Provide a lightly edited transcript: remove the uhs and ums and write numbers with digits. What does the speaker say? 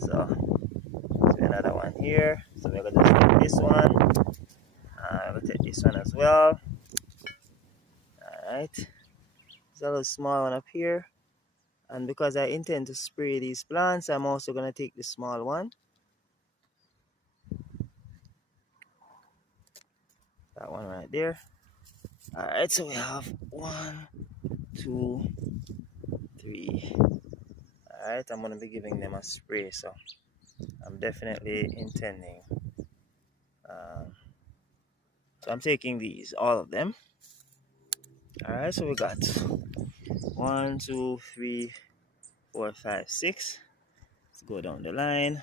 So another one here. So we're gonna just take this one. We'll take this one as well. Alright. There's a little small one up here. And because I intend to spray these plants, I'm also gonna take the small one. That one right there. Alright, so we have 1, 2, 3. Alright, I'm gonna be giving them a spray, so I'm definitely intending. So I'm taking these, all of them. Alright, so we got 1, 2, 3, 4, 5, 6. Let's go down the line.